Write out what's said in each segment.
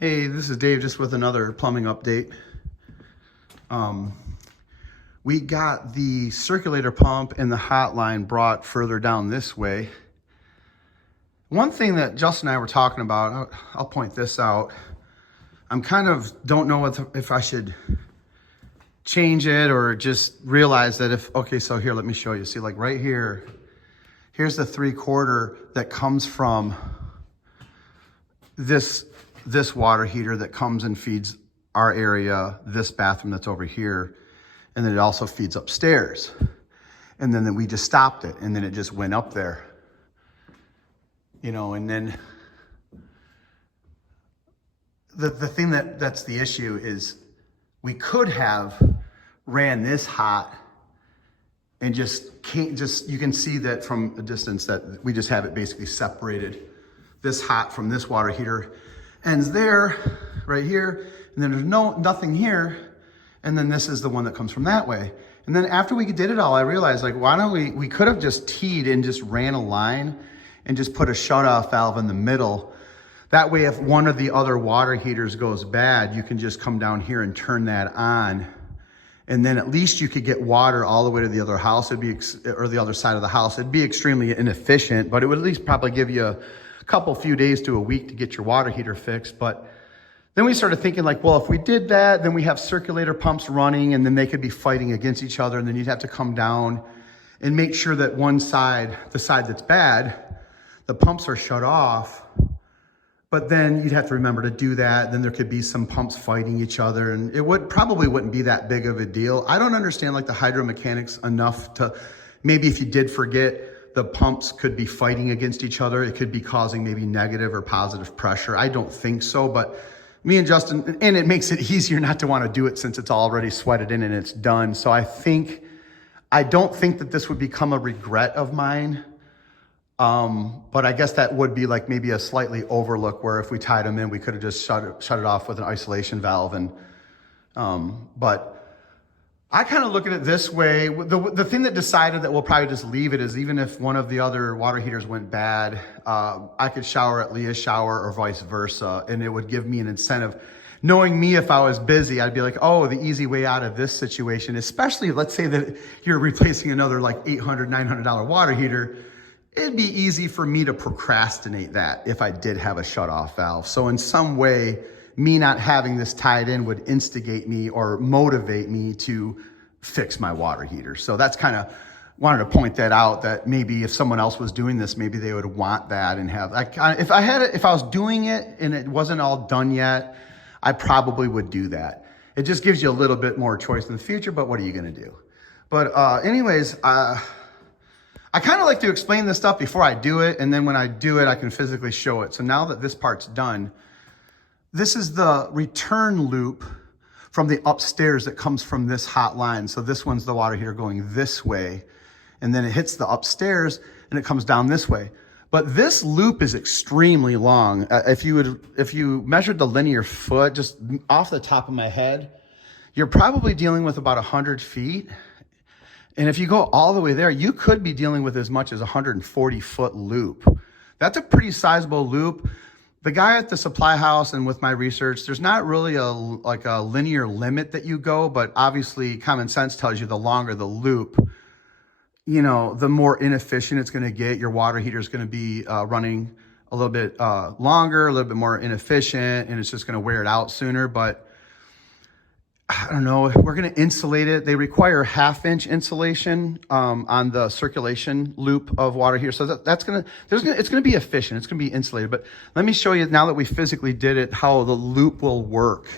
Hey, this is Dave just with another plumbing update. We got the circulator pump and the hotline brought further down this way. One thing that Justin and I were talking about, I'll point this out. I'm kind of don't know if I should change it or just realize that okay, so here, let me show you. See, like right here, here's the 3/4 that comes from this water heater that comes and feeds our area, this bathroom that's over here, and then it also feeds upstairs. And then we just stopped it, and then it just went up there. You know, and then the thing that's the issue is we could have ran this hot and you can see that from a distance that we just have it basically separated. This hot from this water heater ends there, right here, and then there's nothing here, and then this is the one that comes from that way. And then after we did it all, I realized, like, why don't we could have just teed and just ran a line and just put a shut-off valve in the middle. That way, if one of the other water heaters goes bad, you can just come down here and turn that on. And then at least you could get water all the way to the other house, or the other side of the house. It'd be extremely inefficient, but it would at least probably give you a few days to a week to get your water heater fixed. But then we started thinking, like, well, if we did that, then we have circulator pumps running, and then they could be fighting against each other, and then you'd have to come down and make sure that one side, the side that's bad, the pumps are shut off. But then you'd have to remember to do that. Then there could be some pumps fighting each other, and it probably wouldn't be that big of a deal. I don't understand like the hydromechanics enough to, maybe if you did forget, the pumps could be fighting against each other. It could be causing maybe negative or positive pressure. I don't think so, but me and Justin, and it makes it easier not to want to do it since it's already sweated in and it's done. So I don't think that this would become a regret of mine. But I guess that would be like maybe a slightly overlook where if we tied them in, we could have just shut it off with an isolation valve. But I kind of look at it this way. The thing that decided that we'll probably just leave it is, even if one of the other water heaters went bad, I could shower at Leah's shower or vice versa. And it would give me an incentive. Knowing me, if I was busy, I'd be like, oh, the easy way out of this situation, especially let's say that you're replacing another like $800, $900 water heater. It'd be easy for me to procrastinate that if I did have a shut-off valve. So in some way, me not having this tied in would instigate me or motivate me to fix my water heater. So that's kind of, wanted to point that out, that maybe if someone else was doing this, maybe they would want that and have, if I was doing it and it wasn't all done yet, I probably would do that. It just gives you a little bit more choice in the future, but what are you gonna do? But anyways, I kind of like to explain this stuff before I do it, and then when I do it, I can physically show it. So now that this part's done, this is the return loop from the upstairs that comes from this hot line. So this one's the water heater going this way, and then it hits the upstairs and it comes down this way. But this loop is extremely long. If you measured the linear foot just off the top of my head, you're probably dealing with about 100 feet. And if you go all the way there, you could be dealing with as much as 140-foot loop. That's a pretty sizable loop. The guy at the supply house and with my research, there's not really a linear limit that you go, but obviously common sense tells you the longer the loop, you know, the more inefficient it's going to get. Your water heater is going to be running a little bit longer, a little bit more inefficient, and it's just going to wear it out sooner. But I don't know, we're going to insulate it. They require 1/2-inch insulation on the circulation loop of water here. So it's going to be efficient. It's going to be insulated. But let me show you, now that we physically did it, how the loop will work.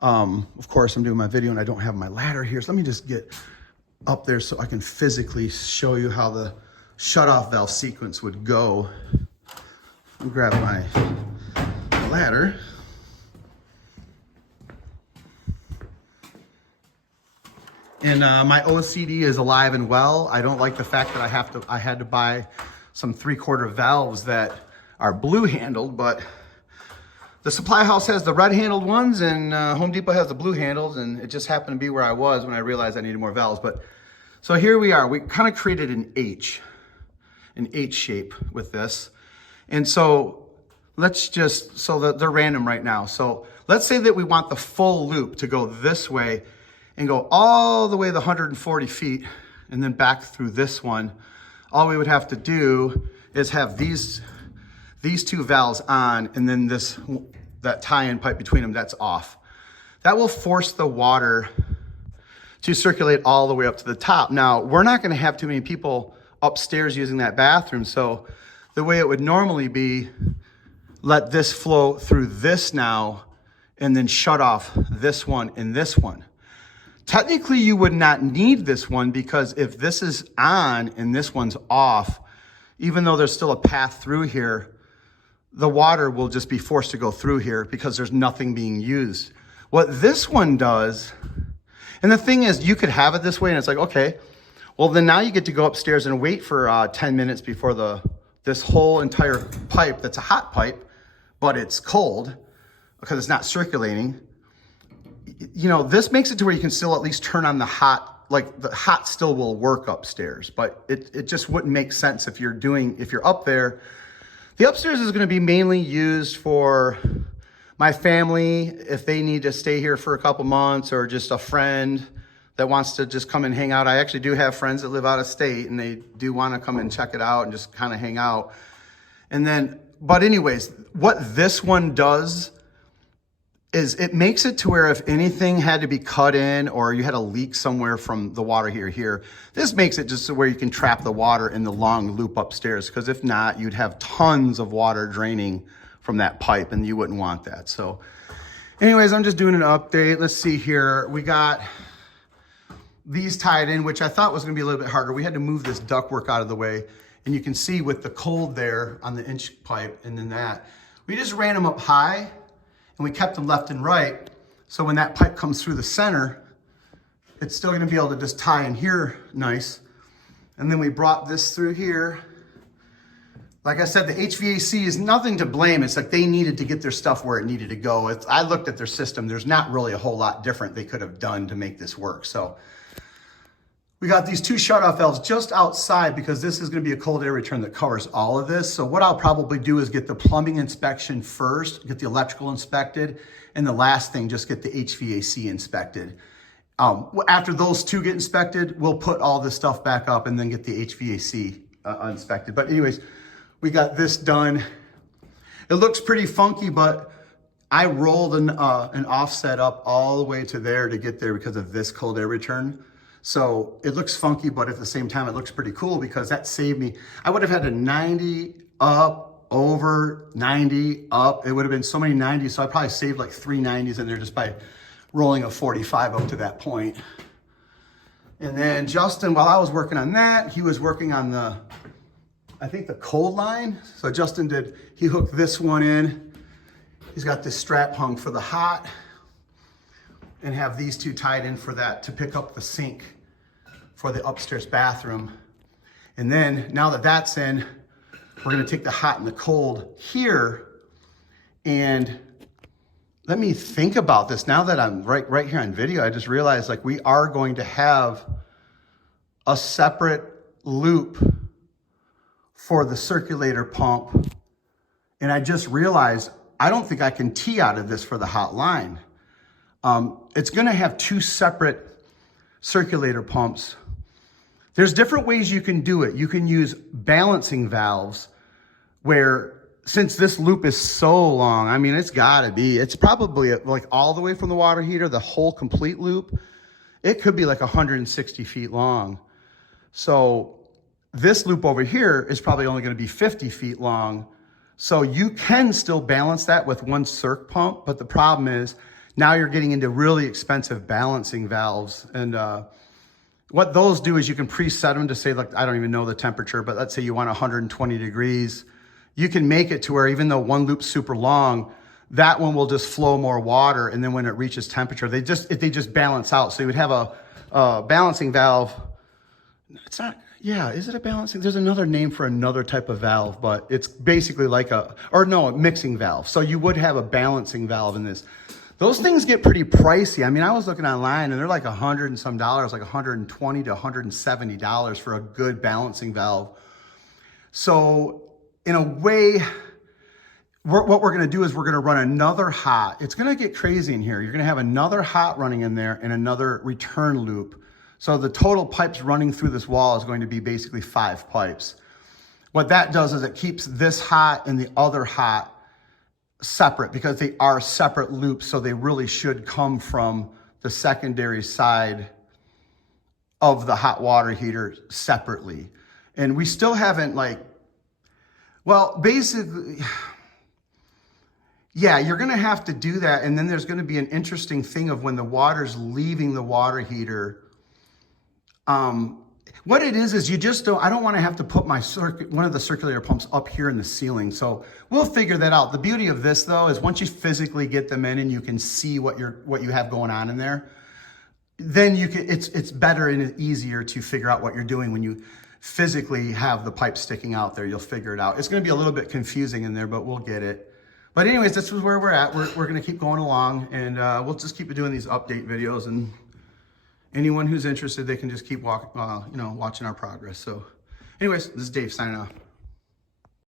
Of course, I'm doing my video and I don't have my ladder here. So let me just get up there so I can physically show you how the shutoff valve sequence would go. I'll grab my ladder. And my OCD is alive and well. I don't like the fact that I had to buy some 3/4 valves that are blue handled, but the supply house has the red handled ones and Home Depot has the blue handles, and it just happened to be where I was when I realized I needed more valves. But so here we are. We kind of created an H shape with this. And so let's just, so that they're random right now. So let's say that we want the full loop to go this way and go all the way the 140 feet and then back through this one. All we would have to do is have these two valves on, and then that tie-in pipe between them, that's off. That will force the water to circulate all the way up to the top. Now, we're not gonna have too many people upstairs using that bathroom, so the way it would normally be, let this flow through this now, and then shut off this one and this one. Technically, you would not need this one, because if this is on and this one's off, even though there's still a path through here, the water will just be forced to go through here because there's nothing being used. What this one does, and the thing is, you could have it this way and it's like, okay, well then now you get to go upstairs and wait for 10 minutes before this whole entire pipe that's a hot pipe, but it's cold because it's not circulating. You know, this makes it to where you can still at least turn on the hot, like the hot still will work upstairs, but it just wouldn't make sense if you're up there. The upstairs is gonna be mainly used for my family, if they need to stay here for a couple months, or just a friend that wants to just come and hang out. I actually do have friends that live out of state and they do wanna come and check it out and just kind of hang out. And then, but anyways, what this one does is it makes it to where if anything had to be cut in or you had a leak somewhere from the water here, this makes it just so where you can trap the water in the long loop upstairs, because if not, you'd have tons of water draining from that pipe and you wouldn't want that. So anyways, I'm just doing an update. Let's see here. We got these tied in, which I thought was gonna be a little bit harder. We had to move this ductwork out of the way, and you can see with the cold there on the inch pipe and then that, we just ran them up high and we kept them left and right. So when that pipe comes through the center, it's still gonna be able to just tie in here nice. And then we brought this through here. Like I said, the HVAC is nothing to blame. It's like they needed to get their stuff where it needed to go. I looked at their system. There's not really a whole lot different they could have done to make this work. So we got these two shutoff valves just outside because this is gonna be a cold air return that covers all of this. So what I'll probably do is get the plumbing inspection first, get the electrical inspected, and the last thing, just get the HVAC inspected. After those two get inspected, we'll put all this stuff back up and then get the HVAC inspected. But anyways, we got this done. It looks pretty funky, but I rolled an offset up all the way to there to get there because of this cold air return. So it looks funky, but at the same time, it looks pretty cool because that saved me. I would have had a 90 up, over, 90 up. It would have been so many 90s. So I probably saved like 3 90s in there just by rolling a 45 up to that point. And then Justin, while I was working on that, he was working on I think the cold line. So Justin he hooked this one in. He's got this strap hung for the hot, and have these two tied in for that to pick up the sink for the upstairs bathroom. And then now that that's in, we're gonna take the hot and the cold here. And let me think about this. Now that I'm right here on video, I just realized like we are going to have a separate loop for the circulator pump. And I just realized I don't think I can tee out of this for the hot line. It's gonna have 2 separate circulator pumps. There's different ways you can do it. You can use balancing valves where, since this loop is so long, I mean, it's probably like all the way from the water heater, the whole complete loop, it could be like 160 feet long. So this loop over here is probably only gonna be 50 feet long. So you can still balance that with one circ pump, but the problem is now you're getting into really expensive balancing valves. And what those do is you can preset them to say, like, I don't even know the temperature, but let's say you want 120 degrees. You can make it to where even though one loop's super long, that one will just flow more water. And then when it reaches temperature, they just balance out. So you would have a balancing valve. It's not, yeah, is it a balancing? There's another name for another type of valve, but it's basically like a mixing valve. So you would have a balancing valve in this. Those things get pretty pricey. I mean, I was looking online and they're like $100 and some, like $120 to $170 for a good balancing valve. So in a way, what we're going to do is we're going to run another hot. It's going to get crazy in here. You're going to have another hot running in there and another return loop. So the total pipes running through this wall is going to be basically 5 pipes. What that does is it keeps this hot and the other hot separate because they are separate loops. So they really should come from the secondary side of the hot water heater separately. And we still haven't well, basically, yeah, you're going to have to do that. And then there's going to be an interesting thing of when the water's leaving the water heater. What it is you just don't, I don't want to have to put my one of the circulator pumps up here in the ceiling. So we'll figure that out. The beauty of this though, is once you physically get them in and you can see what you have going on in there, then you can, it's better and easier to figure out what you're doing when you physically have the pipe sticking out there. You'll figure it out. It's going to be a little bit confusing in there, but we'll get it. But anyways, this is where we're at. We're going to keep going along, and we'll just keep doing these update videos, and anyone who's interested, they can just keep watching our progress. So anyways, this is Dave signing off.